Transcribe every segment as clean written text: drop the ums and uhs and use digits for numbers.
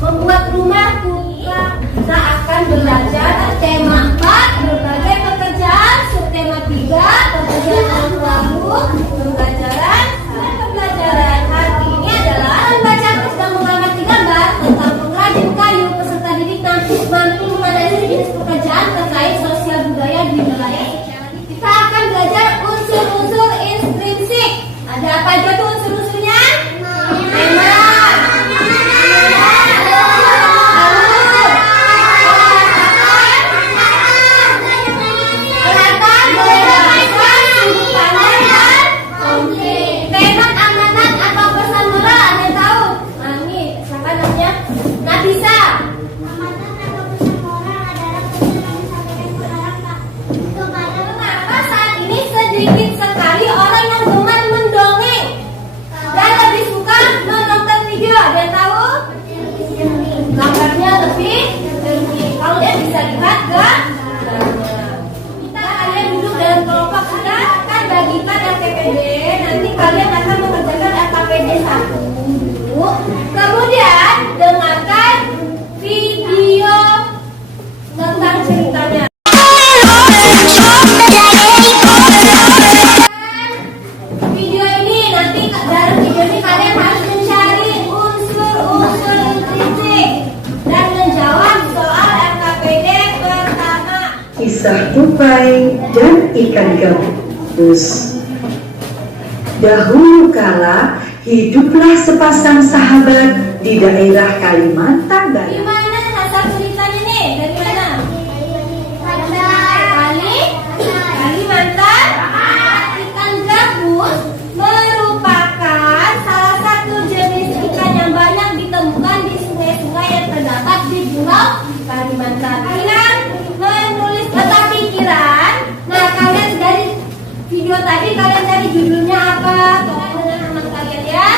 membuat rumah kita. Kita akan belajar tema 4 berbagai pekerjaan, subtema 3 pekerjaan lalu pembelajaran dan pembelajaran. Hari ini adalah membaca dan mengamati gambar tentang pengrajin kayu. Peserta didik mampu menganalisis jenis pekerjaan terkait sosial budaya di wilayah. Kita akan belajar unsur-unsur intrinsik. Ada apa aja tuh unsur-unsurnya? Memang sedikit sekali orang yang gemar mendongeng dan lebih suka menonton video. Ada yang tahu? Gambarnya lebih jernih. Kalau dia bisa lihat gambarnya. Kita kalian duduk dalam kelompok, sudah kan bagikan LKPD. Nanti kalian akan mengerjakan LKPD 1. Kemudian dengarkan video tentang ceritanya. Kisah tupai dan ikan gabus. Dahulu kala hiduplah sepasang sahabat di daerah Kalimantan Barat. Gimana asal ceritanya nih? Dari mana? Kalimantan. Ikan gabus merupakan salah satu jenis ikan yang banyak ditemukan di sungai-sungai yang terdapat di Pulau Kalimantan. Kalian menulis peta pikiran. Nah, kalian dari video tadi kalian cari judulnya apa? Tolong dengan teman kalian ya.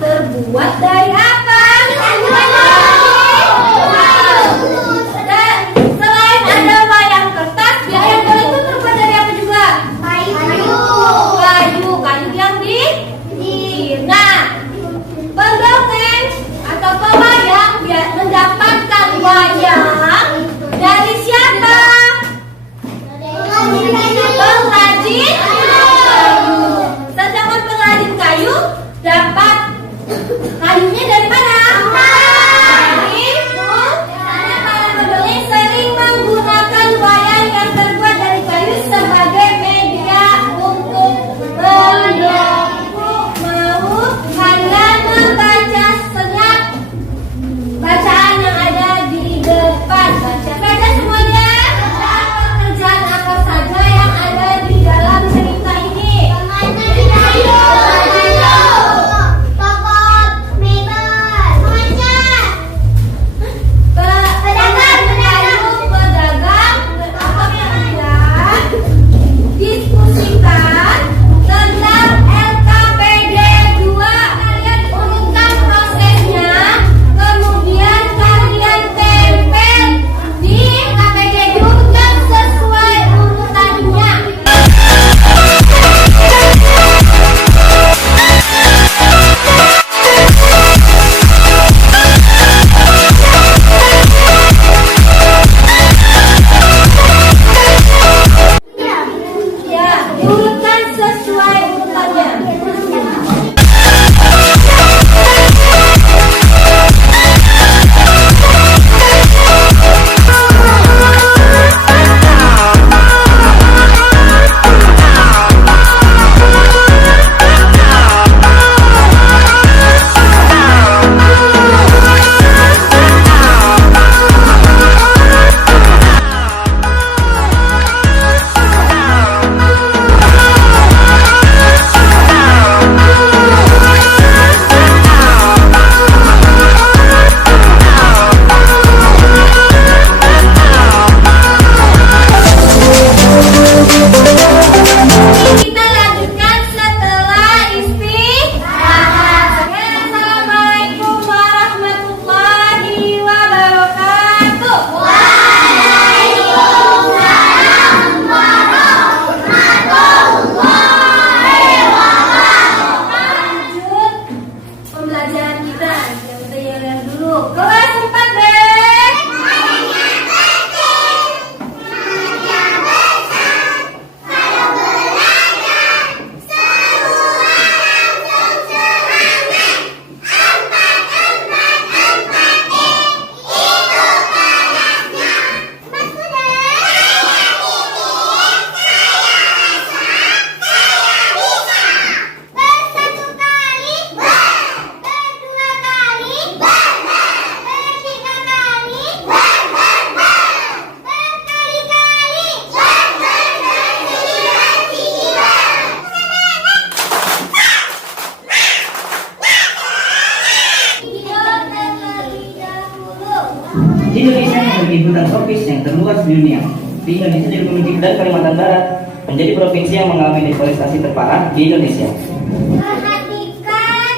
Terbuat dari apa? Dan selain ada wayang kertas, wayang kulit itu terbuat dari apa juga? Kayu yang nah, pendongeng atau pewayang mendapatkan wayang dari siapa? Pengrajin kayu. Sedangkan pengrajin kayu dapat kayunya dari mana? Karena para pendongeng sering menggunakan wayang yang terbuat dari kayu sebagai media untuk mendongeng. Mau kalian membaca senyap bacaan yang ada di depan. Baca semuanya. Pekerjaan apa saja yang ada di dalam cerita ini? Kelas 4B. Indonesia memiliki hutan tropis yang terluas di dunia. Di Indonesia juga memiliki dan Kalimantan Barat menjadi provinsi yang mengalami deforestasi terparah di Indonesia. Perhatikan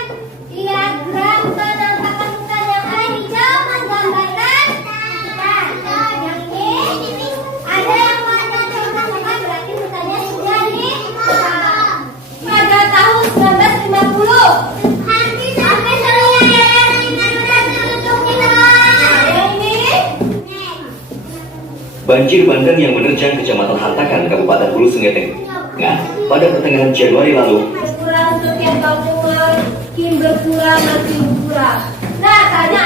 diagram penampakan hutan yang ada hijau menggambarkan yang ini ada yang warna coklat berarti hutannya sudah hitam. Pada tahun 1950 banjir bandang yang menerjang Kecamatan Hantakan, Kabupaten Hulu Sungai Tengah pada pertengahan Januari lalu. Berkurang setiap tahun, makin berkurang makin berkurang. Nah, tanya